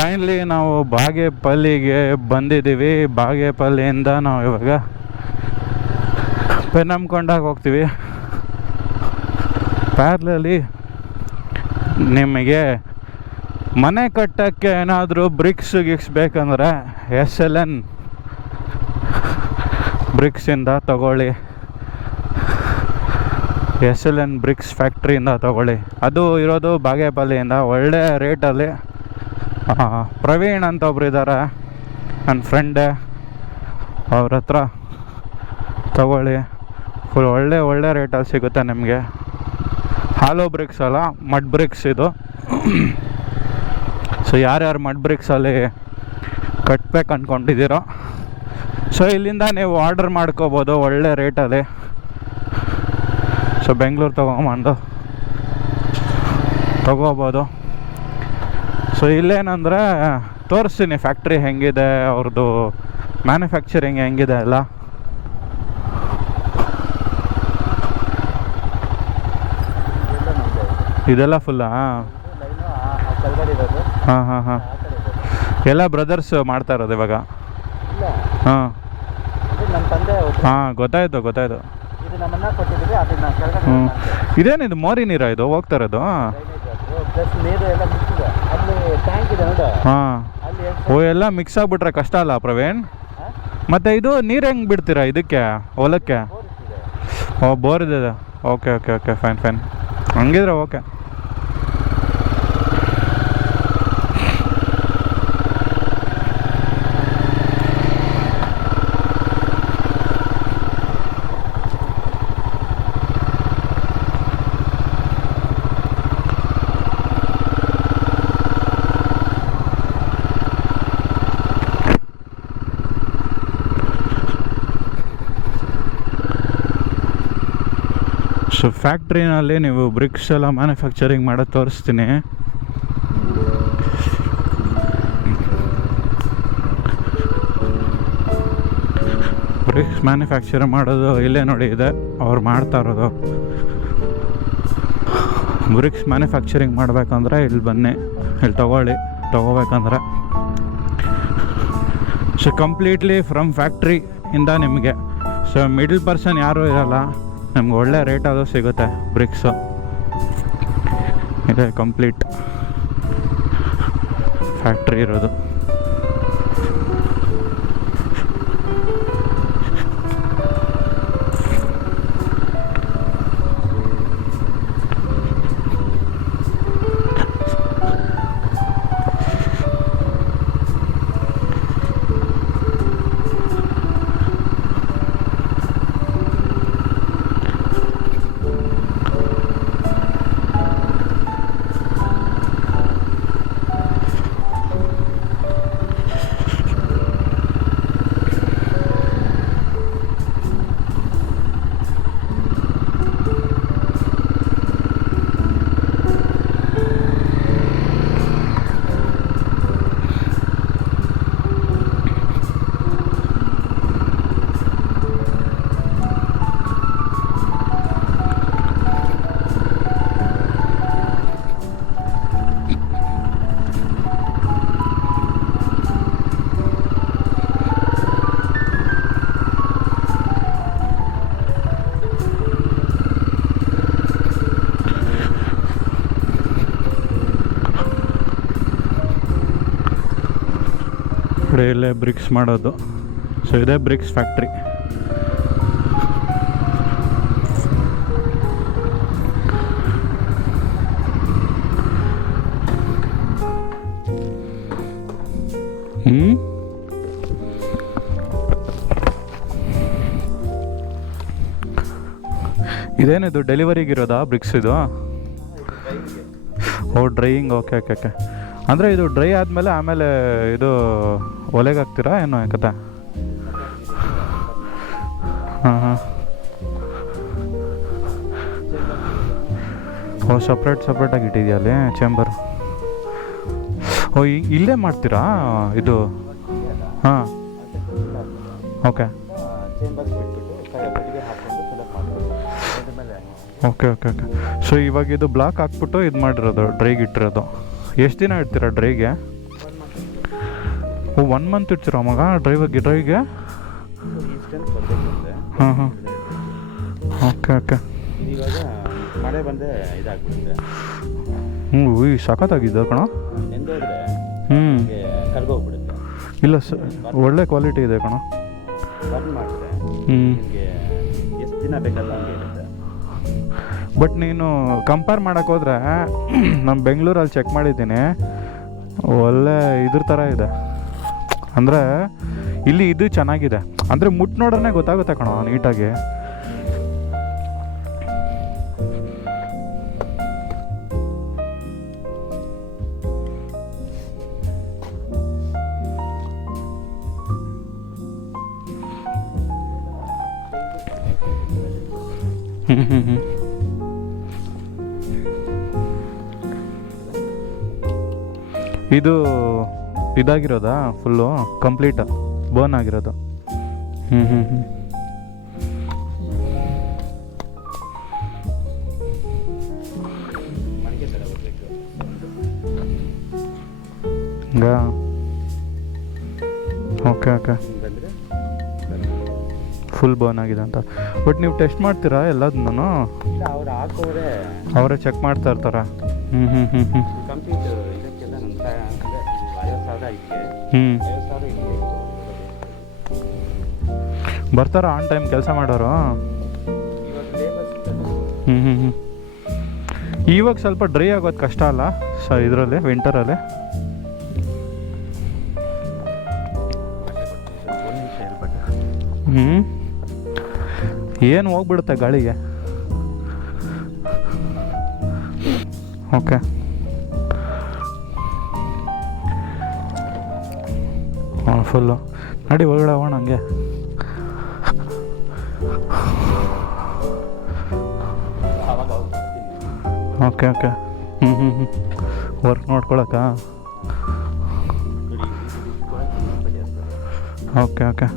Finally ನಾವು ಬಾಗೇಪಲ್ಲಿಗೆ ಬಂದಿದ್ದೀವಿ. ಬಾಗೇಪಲ್ಲಿಯಿಂದ ನಾವು ಇವಾಗ ಪೆನ್ನಂಕೊಂಡಾಗ ಹೋಗ್ತೀವಿ. ಪ್ಯಾರ್ಲಲ್ಲಿ ನಿಮಗೆ ಮನೆ ಕಟ್ಟೋಕ್ಕೆ ಏನಾದರೂ ಬ್ರಿಕ್ಸ್ ಬೇಕಂದ್ರೆ SLN ಬ್ರಿಕ್ಸಿಂದ ತಗೊಳ್ಳಿ. SLN ಬ್ರಿಕ್ಸ್ ಫ್ಯಾಕ್ಟ್ರಿಯಿಂದ ತಗೊಳ್ಳಿ. ಅದು ಇರೋದು ಬಾಗೇಪಲ್ಲಿಯಿಂದ. ಒಳ್ಳೆ ರೇಟಲ್ಲಿ ಪ್ರವೀಣ್ ಅಂತ ಒಬ್ರು ಇದ್ದಾರೆ, ನನ್ನ ಫ್ರೆಂಡೇ. ಅವ್ರ ಹತ್ರ ತಗೊಳ್ಳಿ. ಫುಲ್ ಒಳ್ಳೆ ರೇಟಲ್ಲಿ ಸಿಗುತ್ತೆ ನಿಮಗೆ. ಹಾಲೋ ಬ್ರಿಕ್ಸ್ ಅಲ್ಲ, ಮಡ್ ಬ್ರಿಕ್ಸ್ ಇದು. ಸೊ ಯಾರ್ಯಾರು ಮಡ್ ಬ್ರಿಕ್ಸಲ್ಲಿ ಕಟ್ಬೇಕು ಅಂದ್ಕೊಂಡಿದ್ದೀರೋ ಸೊ ಇಲ್ಲಿಂದ ನೀವು ಆರ್ಡರ್ ಮಾಡ್ಕೋಬೋದು ಒಳ್ಳೆ ರೇಟಲ್ಲಿ. ಸೊ ಬೆಂಗಳೂರು ತಗೋಬೋದು. ಸೊ ಇಲ್ಲೇನಂದರೆ ತೋರಿಸ್ತೀನಿ ಫ್ಯಾಕ್ಟ್ರಿ ಹೆಂಗಿದೆ, ಅವ್ರದ್ದು ಮ್ಯಾನುಫ್ಯಾಕ್ಚರಿಂಗ್ ಹೆಂಗಿದೆ ಎಲ್ಲ. ಇದೆಲ್ಲ ಫುಲ್ಲಾ? ಹಾಂ ಎಲ್ಲ ಬ್ರದರ್ಸ್ ಮಾಡ್ತಾ ಇರೋದು ಇವಾಗ? ಹಾಂ ಗೊತ್ತಾಯ್ತು. ಇದೇನಿದು ಮೋರಿ ನೀರಾ ಇದು ಹೋಗ್ತಾ ಇರೋದು? ಹಾಂ. ಓ, ಎಲ್ಲ ಮಿಕ್ಸ್ ಆಗಿಬಿಟ್ರೆ ಕಷ್ಟ ಅಲ್ಲ ಪ್ರವೀಣ್? ಮತ್ತು ಇದು ನೀರು ಹೆಂಗೆ ಬಿಡ್ತೀರಾ ಇದಕ್ಕೆ, ಹೊಲಕ್ಕೆ? ಓ, ಬೋರ್ ಇದೆ. ಓಕೆ ಫೈನ್ ಹಂಗಿದ್ರೆ ಓಕೆ. ಸೊ ಫ್ಯಾಕ್ಟ್ರಿನಲ್ಲಿ ನೀವು ಬ್ರಿಕ್ಸ್ ಎಲ್ಲ ಮ್ಯಾನುಫ್ಯಾಕ್ಚರಿಂಗ್ ಮಾಡೋದು ತೋರಿಸ್ತೀನಿ. ಬ್ರಿಕ್ಸ್ ಮ್ಯಾನುಫ್ಯಾಕ್ಚರ್ ಮಾಡೋದು ಇಲ್ಲೇ ನೋಡಿ ಇದೆ, ಅವ್ರು ಮಾಡ್ತಾ ಇರೋದು. ಬ್ರಿಕ್ಸ್ ಮ್ಯಾನುಫ್ಯಾಕ್ಚರಿಂಗ್ ಮಾಡಬೇಕಂದ್ರೆ ಇಲ್ಲಿ ಬನ್ನಿ, ಇಲ್ಲಿ ತಗೋಬೇಕಂದ್ರೆ. ಸೊ ಕಂಪ್ಲೀಟ್ಲಿ ಫ್ರಮ್ ಫ್ಯಾಕ್ಟ್ರಿಯಿಂದ ನಿಮಗೆ. ಸೊ ಮಿಡಲ್ ಪರ್ಸನ್ ಯಾರೂ ಇರಲ್ಲ, ನಮ್ಗೆ ಒಳ್ಳೆ ರೇಟ್ ಅದು ಸಿಗುತ್ತೆ. ಬ್ರಿಕ್ಸು ಇದೆ, ಕಂಪ್ಲೀಟ್ ಫ್ಯಾಕ್ಟ್ರಿ ಇರೋದು. ಇಲ್ಲೇ ಬ್ರಿಕ್ಸ್ ಮಾಡೋದು. ಸೊ ಇದೇ ಬ್ರಿಕ್ಸ್ ಫ್ಯಾಕ್ಟ್ರಿ. ಇದೇನಿದು ಡೆಲಿವರಿಗಿರೋದಾ ಬ್ರಿಕ್ಸ್ ಇದು? ಓ, ಡ್ರೈಯಿಂಗ್. ಓಕೆ. ಅಂದರೆ ಇದು ಡ್ರೈ ಆದಮೇಲೆ ಆಮೇಲೆ ಇದು ಒಲೆಗೆ ಹಾಕ್ತೀರಾ ಏನೋ ಕತೆ? ಹಾಂ. ಓ, ಸಪ್ರೇಟಾಗಿ ಇಟ್ಟಿದೆಯಾ ಅಲ್ಲಿ ಚೇಂಬರ್? ಓ, ಇಲ್ಲೇ ಮಾಡ್ತೀರಾ ಇದು? ಹಾಂ, ಓಕೆ. ಸೊ ಇವಾಗ ಇದು ಬ್ಲಾಕ್ ಹಾಕ್ಬಿಟ್ಟು ಇದು ಮಾಡಿರೋದು, ಡ್ರೈಗೆ ಇಟ್ಟಿರೋದು. ಎಷ್ಟು ದಿನ ಇಡ್ತೀರಾ ಡ್ರೈಗೆ? ಓ 1 ಮಂತ್ ಇಡ್ತೀರಾ ಮಗ ಡ್ರೈವ್ಗೆ? ಹಾಂ ಹಾಂ ಓಕೆ ಓಕೆ. ಇವಾಗ ಮಳೆ ಬಂದರೆ ಇದಾಗ್ಬಿಡುತ್ತೆ. ಈ ಸಖತ್ತಾಗಿದ್ದ ಕಣ. ನೆಂದೋದ್ರೆ ಕರ್ಗೋಗ್ಬಿಡುತ್ತೆ. ಇಲ್ಲ ಒಳ್ಳೆ ಕ್ವಾಲಿಟಿ ಇದೆ ಕಣ. ಬರ್ನ್ ಮಾಡಿದ್ರೆ ನಿಮಗೆ ಎಷ್ಟು ದಿನ ಬೇಕಲ್ಲ ಹಂಗೆ ಇರುತ್ತೆ. ಬಟ್ ನೀನು ಕಂಪೇರ್ ಮಾಡೋಕ್ಕೆ ಹೋದರೆ ನಮ್ಮ ಬೆಂಗಳೂರಲ್ಲಿ ಚೆಕ್ ಮಾಡಿದ್ದೀನಿ, ಒಳ್ಳೆ ಇದ್ರ ಥರ ಇದೆ. ಅಂದರೆ ಇಲ್ಲಿ ಇದು ಚೆನ್ನಾಗಿದೆ, ಅಂದರೆ ಮುಟ್ಟು ನೋಡ್ರೆ ಗೊತ್ತಾಗುತ್ತೆ ಕಣ ನೀಟಾಗಿ. ಇದು ಇದಾಗಿರೋದಾ ಫುಲ್ಲು ಕಂಪ್ಲೀಟ್ ಬೋನ್ ಆಗಿರೋದು? ಓಕೆ ಓಕೆ, ಫುಲ್ ಬೋನ್ ಆಗಿದೆ ಅಂತ. ಬಟ್ ನೀವು ಟೆಸ್ಟ್ ಮಾಡ್ತೀರಾ ಎಲ್ಲದನ್ನೂ? ಅವರೇ ಚೆಕ್ ಮಾಡ್ತಾ ಇರ್ತಾರ? ಬರ್ತಾರ ಆನ್ ಟೈಮ್ ಕೆಲಸ ಮಾಡೋರು? ಇವಾಗ ಸ್ವಲ್ಪ ಡ್ರೈ ಆಗೋದು ಕಷ್ಟ ಅಲ್ಲ ಇದರಲ್ಲಿ ವಿಂಟರಲ್ಲಿ? ಏನು ಹೋಗ್ಬಿಡುತ್ತೆ ಗಾಳಿಗೆ. ಓಕೆ, ಫುಲ್ಲು ನಡಿ ಒಳಗಡೆ ಹೋಗೋಣ ಹಂಗೆ. ಓಕೆ ಓಕೆ, ವರ್ಕ್ ನೋಡ್ಕೊಳಕ್ಕ? ಓಕೆ ಓಕೆ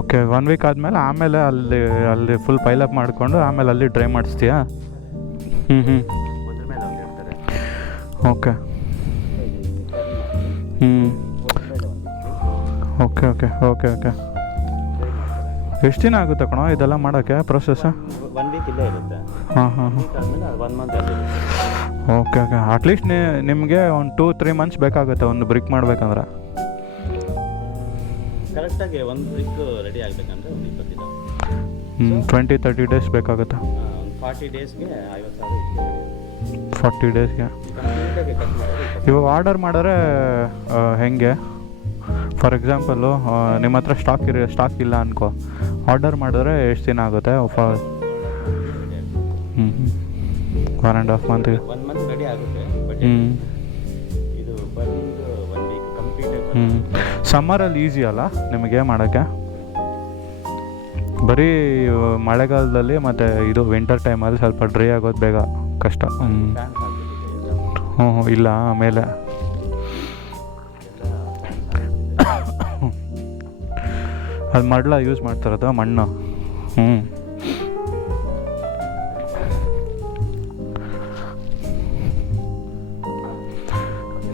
ಓಕೆ, 1 ವೀಕ್ ಆದಮೇಲೆ ಆಮೇಲೆ ಅಲ್ಲಿ ಫುಲ್ ಪೈಲಪ್ ಮಾಡಿಕೊಂಡು ಆಮೇಲೆ ಅಲ್ಲಿ ಡ್ರೈ ಮಾಡಿಸ್ತೀಯಾ? Okay okay okay okay okay. ಎಷ್ಟು ದಿನ ಆಗುತ್ತೆ ಕಣೋ ಇದೆಲ್ಲ ಮಾಡೋಕ್ಕೆ ಪ್ರೊಸೆಸ್? 1 ವೀಕ್ ಇಲ್ಲೇ ಇರುತ್ತೆ. ಹಾಂ ಹಾಂ ಹಾಂ, 1 ಮಂತ್. Okay okay. ಅಟ್ಲೀಸ್ಟ್ ನಿಮಗೆ ಒಂದು 2-3 ಮಂತ್ಸ್ ಬೇಕಾಗುತ್ತೆ ಒಂದು ಬ್ರಿಕ್ ಮಾಡಬೇಕಂದ್ರೆ. ಕರೆಕ್ಟಾಗಿ 1 ಬ್ರಿಕ್ ರೆಡಿ ಆಗಬೇಕಂದ್ರೆ ಒಂದು 20 ದಿನ, 20-30 ಡೇಸ್ ಬೇಕಾಗುತ್ತೆ. ಒಂದು 40 ಡೇಸ್ಗೆ 50,000. 40 ಡೇಸ್ಗೆ ಇವಾಗ ಆರ್ಡರ್ ಮಾಡಿದ್ರೆ ಹೆಂಗೆ? ಫಾರ್ ಎಕ್ಸಾಂಪಲ್ಲು ನಿಮ್ಮ ಹತ್ರ ಸ್ಟಾಕ್ ಇಲ್ಲ ಅನ್ಕೋ, ಆರ್ಡರ್ ಮಾಡಿದ್ರೆ ಎಷ್ಟು ದಿನ ಆಗುತ್ತೆ? 1.5 ಮಂತ್. 1 ಮಂತ್ ರೆಡಿ ಆಗುತ್ತೆ. ಬಟ್ ಇದು ಬರ್ನಿಂಗ್ 1 ವೀಕ್ ಕಂಪ್ಲೀಟ್. ಸಮ್ಮರಲ್ಲಿ ಈಸಿ ಅಲ್ಲ ನಿಮಗೆ ಮಾಡೋಕ್ಕೆ? ಬರೀ ಮಳೆಗಾಲದಲ್ಲಿ ಮತ್ತು ಇದು ವಿಂಟರ್ ಟೈಮಲ್ಲಿ ಸ್ವಲ್ಪ ಡ್ರೈ ಆಗೋದು ಬೇಗ ಕಷ್ಟ. ಇಲ್ಲ ಆಮೇಲೆ ಅದು ಮಡ್ಲ ಯೂಸ್ ಮಾಡ್ತಾರದು ಮಣ್ಣು.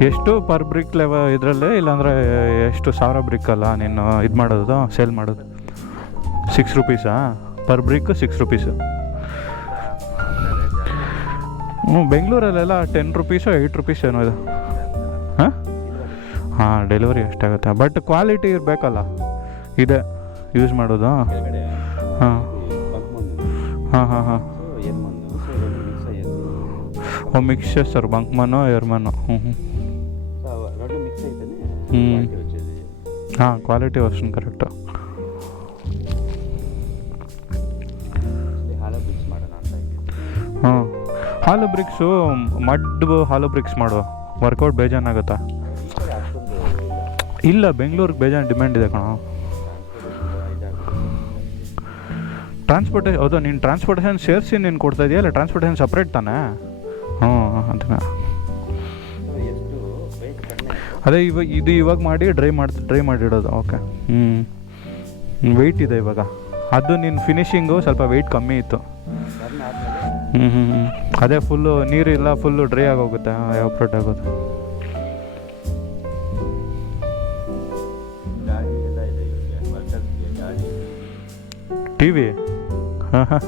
ಎಷ್ಟು ಪರ್ ಬ್ರಿಕ್ ಇದರಲ್ಲಿ? ಇಲ್ಲಾಂದರೆ ಎಷ್ಟು 1000 ಬ್ರಿಕ್ ಅಲ್ಲ ನೀನು ಇದು ಮಾಡೋದು ಸೇಲ್ ಮಾಡೋದು? 6 ರೂಪೀಸಾ per BRIC? 6 rupees. ಬೆಂಗಳೂರಲ್ಲೆಲ್ಲ 10 rupees 8 rupees ಏನೋ ಇದು. ಹಾಂ ಡೆಲಿವರಿ ಎಷ್ಟಾಗುತ್ತೆ, ಬಟ್ ಕ್ವಾಲಿಟಿ ಇರಬೇಕಲ್ಲ ಇದೆ ಯೂಸ್ ಮಾಡೋದು. ಹಾಂ ಹಾಂ ಹಾಂ ಹಾಂ, ಓ ಮಿಕ್ಸರ್ ಸರ್, ಬಂಕ್ಮನ್ನು ಎರ್ಮನ್ನು. ಹಾಂ ಕ್ವಾಲಿಟಿ ವರ್ಷನ್ ಕರೆಕ್ಟು. ಹಾಂ ಹಾಲು ಬ್ರಿಕ್ಸು ಹಾಲು ಬ್ರಿಕ್ಸ್ ಮಾಡುವ ವರ್ಕೌಟ್ ಬೇಜಾನಾಗುತ್ತಾ? ಇಲ್ಲ ಬೆಂಗಳೂರಿಗೆ ಬೇಜಾನ್ ಡಿಮ್ಯಾಂಡ್ ಇದೆ ಕಣ. ಟ್ರಾನ್ಸ್ಪೋರ್ಟೇಷನ್ ಹೌದು, ನೀನು ಟ್ರಾನ್ಸ್ಪೋರ್ಟೇಷನ್ ಸೇರಿಸಿ ನೀನು ಕೊಡ್ತಾ ಇದೆಯಾ ಇಲ್ಲ ಟ್ರಾನ್ಸ್ಪೋರ್ಟೇಷನ್ ಸಪ್ರೇಟ್ ತಾನೇ? ಅದನ್ನ ಅದೇ ಇವಾಗ ಮಾಡಿ ಡ್ರೈ ಮಾಡಿಡೋದು. ಓಕೆ, ವೆಯ್ಟ್ ಇದೆ ಇವಾಗ. ಅದು ನಿನ್ನ ಫಿನಿಶಿಂಗು ಸ್ವಲ್ಪ ವೆಯ್ಟ್ ಕಮ್ಮಿ ಇತ್ತು. ಅದೇ ಫುಲ್ಲು ನೀರಿಲ್ಲ, ಫುಲ್ಲು ಡ್ರೈ ಆಗೋಗುತ್ತೆ, ಎವಾಪ್ರೇಟ್ ಆಗೋದು. ಗಾಡಿ ಎಲ್ಲ ಇದೆ ಇವ್ರಿಗೆ, ವರ್ಕರ್ಸ್ಗೆ ಗಾಡಿ. T V. ಹಾಂ ಹಾಂ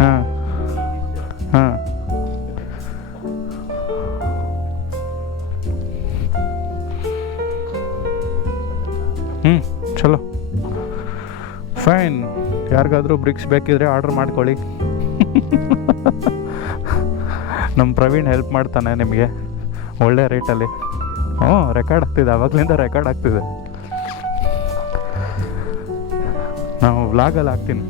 ಹಾಂ ಹಾಂ. ಚಲೋ ಫೈನ್. ಯಾರಿಗಾದ್ರೂ ಬ್ರಿಕ್ಸ್ ಬೇಕಿದ್ರೆ ಆರ್ಡ್ರ್ ಮಾಡ್ಕೊಳ್ಳಿ. ನಮ್ಮ ಪ್ರವೀಣ್ ಹೆಲ್ಪ್ ಮಾಡ್ತಾನೆ ನಿಮಗೆ ಒಳ್ಳೆ ರೇಟಲ್ಲಿ. ಹ್ಞೂ, ರೆಕಾರ್ಡ್ ಆಗ್ತಿದೆ, ಆವಾಗಲಿಂದ ರೆಕಾರ್ಡ್ ಆಗ್ತಿದೆ. ನಾವು ವ್ಲಾಗಲ್ಲಿ ಹಾಕ್ತೀನಿ.